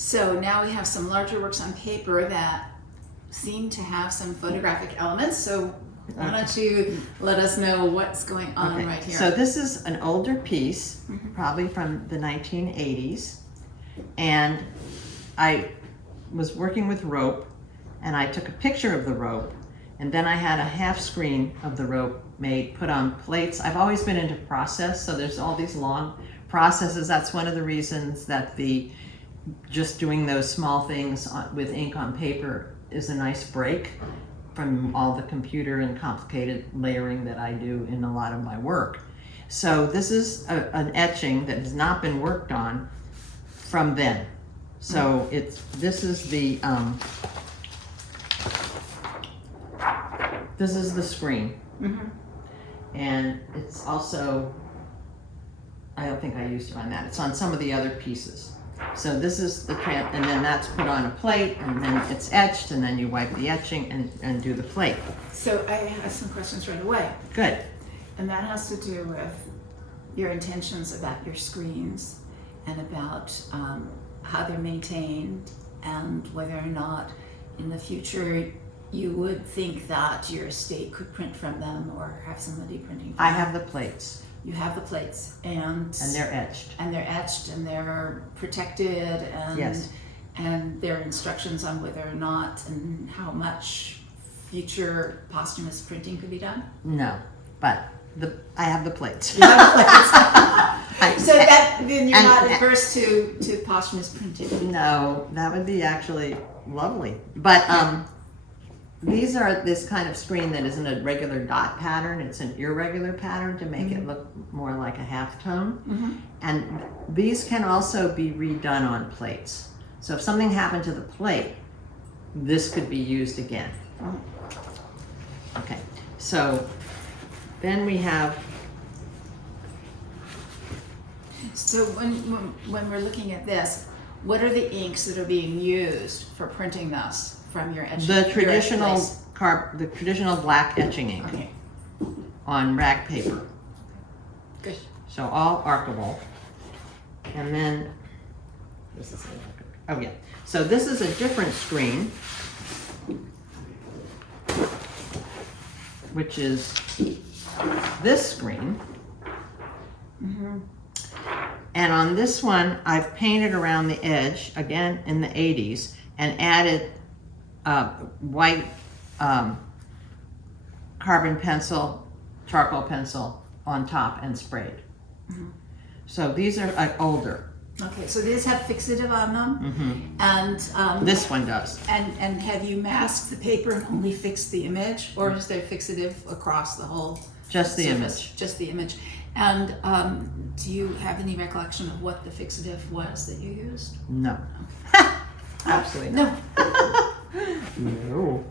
So now we have some larger works on paper that seem to have some photographic elements. So why don't you let us know what's going on right here? So this is an older piece, probably from the 1980s. And I was working with rope, and I took a picture of the rope, and then I had a half screen of the rope made, put on plates. I've always been into process, so there's all these long processes. That's one of the reasons that just doing those small things with ink on paper is a nice break from all the computer and complicated layering that I do in a lot of my work. So this is an etching that has not been worked on from then. So this is the screen. And it's also, I don't think I used it on that. It's on some of the other pieces. So this is and then that's put on a plate, and then it's etched, and then you wipe the etching and do the plate. So I have some questions right away. Good. And that has to do with your intentions about your screens and about how they're maintained, and whether or not in the future you would think that your estate could print from them or have somebody printing from I them. have the plates. You have the plates, and they're etched. And they're etched, and they're protected, and Yes. and there are instructions on whether or not and how much future posthumous printing could be done. No, but I have the plates. You have the plates. So then you're not adverse to posthumous printing. No, that would be actually lovely. But these are this kind of screen that isn't a regular dot pattern. It's an irregular pattern to make it look more like a halftone. And these can also be redone on plates. So if something happened to the plate, this could be used again. Okay, so then we have. So when we're looking at this, what are the inks that are being used for printing this from your etching? The traditional black etching ink on rag paper. Good. So all archivable. And then this is So this is a different screen, which is this screen. And on this one, I've painted around the edge, again in the 80s, and added white carbon pencil, charcoal pencil on top and sprayed. So these are older. Okay, so these have fixative on them, and this one does. And have you masked the paper and only fixed the image, or is there fixative across the whole? Just the surface? image. Just the image. And do you have any recollection of what the fixative was that you used? No. Absolutely not. No.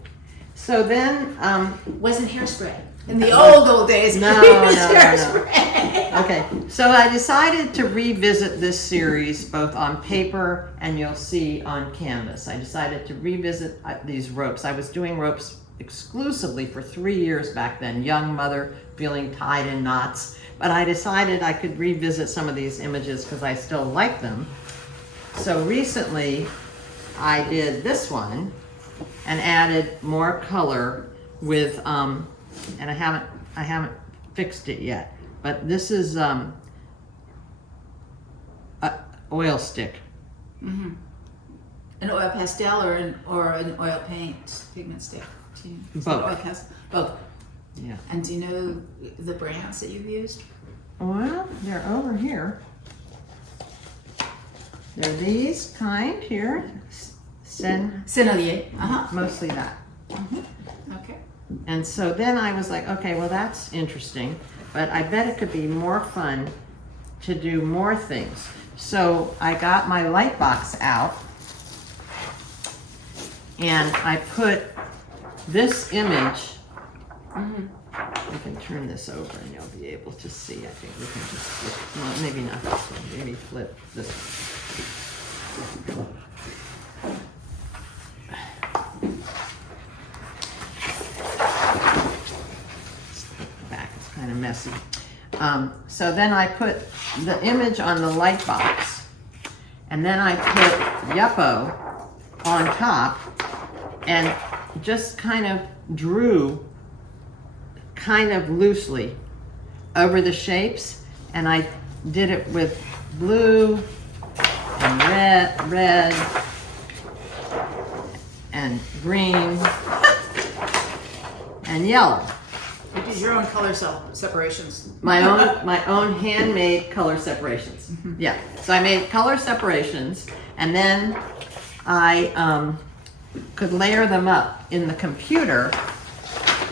So then, wasn't hairspray. In the old days, no, it was no. hairspray. Okay, so I decided to revisit this series both on paper and you'll see on canvas. I decided to revisit these ropes. I was doing ropes exclusively for 3 years back then, young mother feeling tied in knots. But I decided I could revisit some of these images because I still like them. So recently I did this one and added more color with, and I haven't fixed it yet, but this is a oil stick. An oil pastel or an oil paint pigment stick? Both. Both. Yeah. And do you know the brands that you've used? Well, they're over here. They're these kind here. Sennelier. Mostly that. Okay. And so then I was like, okay, well that's interesting, but I bet it could be more fun to do more things. So I got my light box out and I put this image. We can turn this over and you'll be able to see. I think we can just flip, well, maybe not this one, maybe flip this one. Back, it's kind of messy. So then I put the image on the light box and then I put Yupo on top and just kind of drew kind of loosely over the shapes, and I did it with blue and red and green and yellow. You did your own color separations. My own handmade color separations. Yeah. So I made color separations, and then I could layer them up in the computer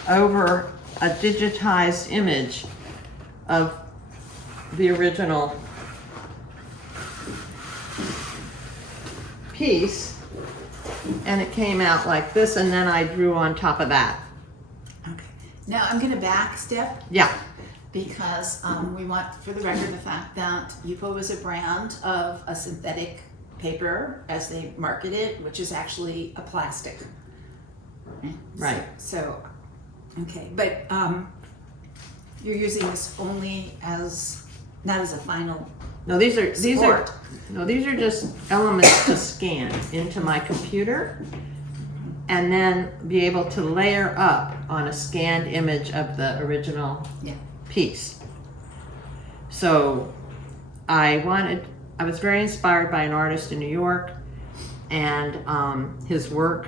over a digitized image of the original piece, and it came out like this, and then I drew on top of that. Okay. Now I'm going to back step Yeah. because we want, for the record, the fact that Yupo is a brand of a synthetic paper, as they market it, which is actually a plastic. Right. So okay, but you're using this only as, not as a final No, these are support. these are just elements to scan into my computer, and then be able to layer up on a scanned image of the original Yeah. piece. So I was very inspired by an artist in New York and his work,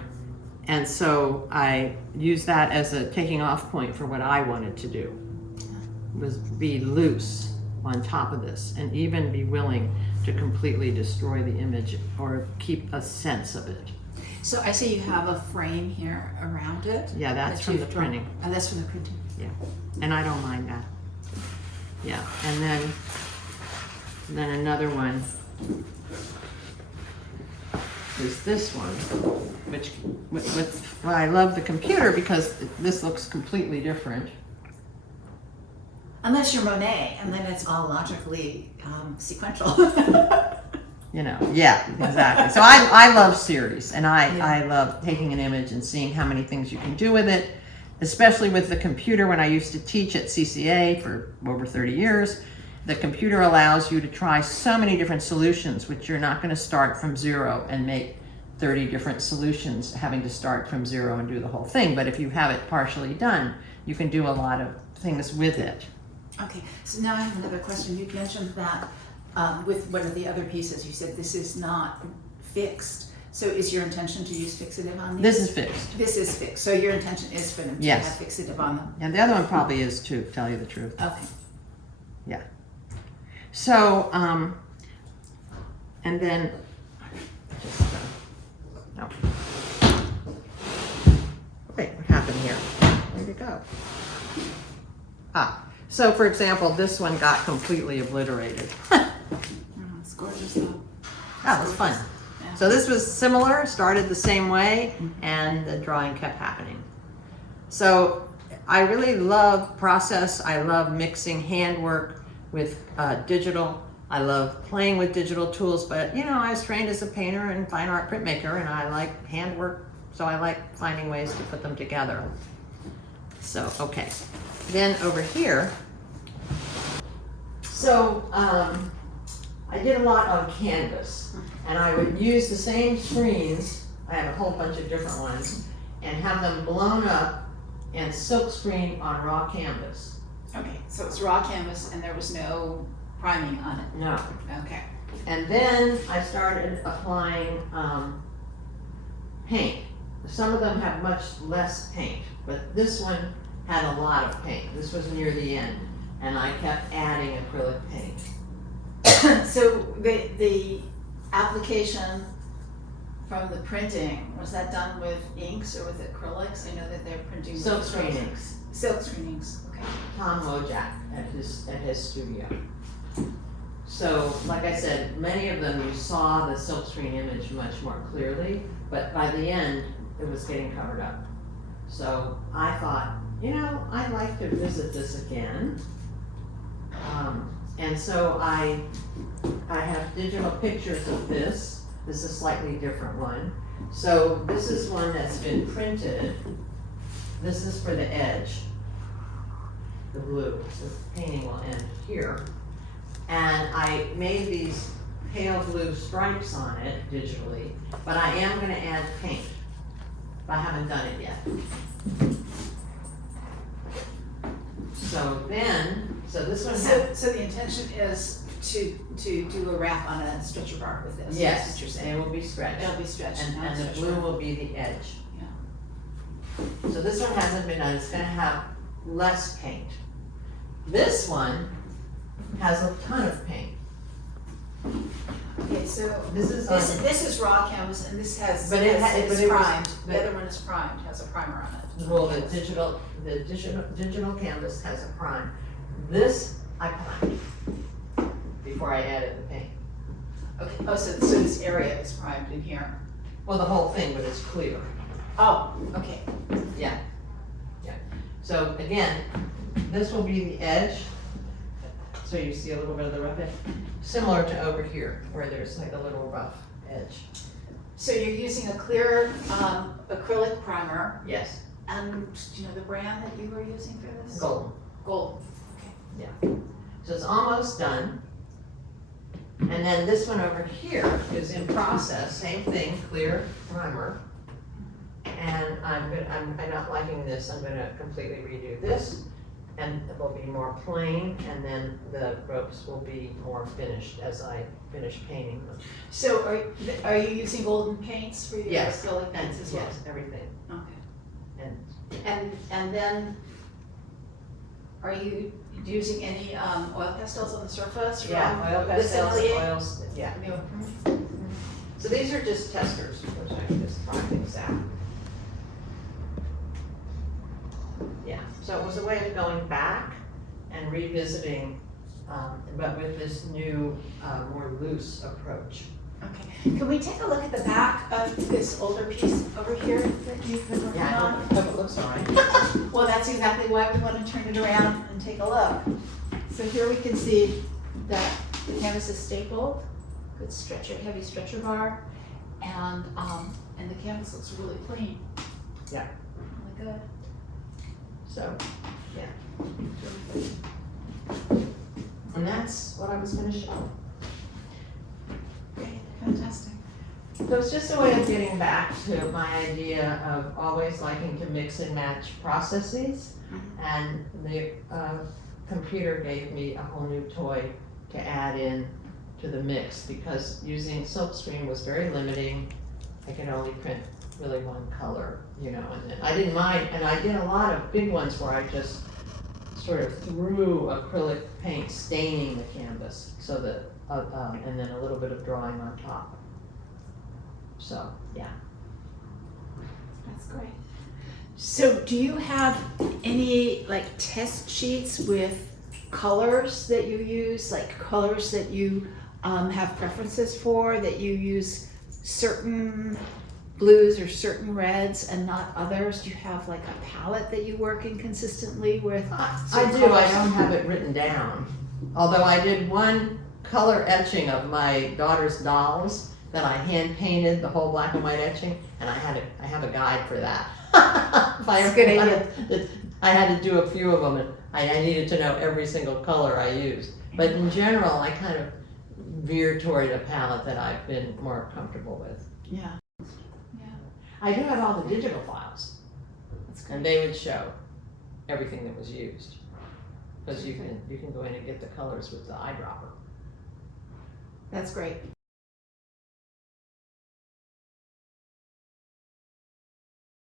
and so I used that as a taking off point for what I wanted to do, was be loose on top of this and even be willing to completely destroy the image or keep a sense of it. So I see you have a frame here around it. Yeah, that's that from the you've drawn. printing. Oh, that's from the printing. Yeah, and I don't mind that. Yeah, and then another one is this one, which well, I love the computer because this looks completely different. Unless you're Monet, and then it's all logically sequential. You know, yeah, exactly. So I love series, and I love taking an image and seeing how many things you can do with it, especially with the computer. When I used to teach at CCA for over 30 years, the computer allows you to try so many different solutions, which you're not going to start from zero and make 30 different solutions, having to start from zero and do the whole thing. But if you have it partially done, you can do a lot of things with it. Okay, so now I have another question. You mentioned that with one of the other pieces, you said this is not fixed. So is your intention to use fixative on these? This is fixed. This is fixed. So your intention is for them to Yes. have fixative on them. And the other one probably is to tell you the truth. Okay. Yeah. So, and then, no. Wait, what happened here? Where'd it go? So for example, this one got completely obliterated. Oh, it's gorgeous though. That was fun. Yeah. So this was similar, started the same way, and the drawing kept happening. So I really love process. I love mixing handwork with digital. I love playing with digital tools, but you know, I was trained as a painter and fine art printmaker, and I like handwork, so I like finding ways to put them together. So, okay. Then over here, so I did a lot on canvas, and I would use the same screens, I have a whole bunch of different ones, and have them blown up and silk screen on raw canvas. Okay, so it's raw canvas and there was no priming on it. No. Okay. And then I started applying paint. Some of them have much less paint, but this one had a lot of paint. This was near the end, and I kept adding acrylic paint. So the application from the printing, was that done with inks or with acrylics? I know that they're printing with Silk acrylics. screen inks. Silk screen inks, okay. Tom Wojak at his studio. So, like I said, many of them you saw the silkscreen image much more clearly, but by the end, it was getting covered up. So I thought, you know, I'd like to visit this again. And so I have digital pictures of this. This is a slightly different one. So this is one that's been printed. This is for the edge, the blue. So the painting will end here. And I made these pale blue stripes on it digitally, but I am gonna add paint. But I haven't done it yet. So this one has, So the intention is to do a wrap on a stretcher bar with this? yes, That's what you're saying. it will be stretched. It'll be stretched. And, not and the stretched blue wrap. will be the edge. Yeah. So this one hasn't been done, it's gonna have less paint. This one has a ton of paint. Okay, so This is this is raw canvas and this has, But it it's was- primed. but- The other one is primed, has a primer on it. well, the digital canvas has a prime. This I primed before I added the paint. Okay, oh, so this area is primed in here. Well, the whole thing, but it's clear. Oh, okay. So again, this will be the edge. So you see a little bit of the rough edge, similar to over here where there's like a little rough edge. So you're using a clear acrylic primer, Yes, and do you know the brand that you were using for this? golden. Gold. So it's almost done. And then this one over here is in process, same thing, clear primer. And I'm not liking this, I'm gonna completely redo this. And it will be more plain, and then the ropes will be more finished as I finish painting them. So are you using golden paints for your Yes, acrylic And paints as well? yes, everything. Okay. And And then, are you using any oil pastels on the surface? from oil the pastels, atelier? oils, yeah. No. So these are just testers, which I can just try things out. Yeah, so it was a way of going back and revisiting, but with this new, more loose approach. Okay, can we take a look at the back of this older piece over here that you've been working Yeah, on? I hope it looks all right. Well, that's exactly why we want to turn it around and take a look. So here we can see that the canvas is stapled, good stretcher, heavy stretcher bar, and the canvas looks really clean. Yeah. Really good. So, Really good. and that's what I was gonna show. Great, fantastic. So it's just a way of getting back to my idea of always liking to mix and match processes. And the computer gave me a whole new toy to add in to the mix, because using silkscreen was very limiting. I could only print really one color, and then I didn't mind, and I did a lot of big ones where I just sort of threw acrylic paint staining the canvas, so that, and then a little bit of drawing on top. So, yeah. That's great. So do you have any test sheets with colors that you use, colors that you have preferences for, that you use certain blues or certain reds and not others? Do you have a palette that you work in consistently with? I certain do, I colors? don't have it written down. Although I did one color etching of my daughter's dolls that I hand painted, the whole black and white etching, and I have a guide for that. That's a good idea. I had to do a few of them, and I needed to know every single color I used. But in general, I kind of veer toward a palette that I've been more comfortable with. Yeah. I do have all the digital files, That's and great. they would show everything that was used. Because you can go in and get the colors with the eyedropper. That's great.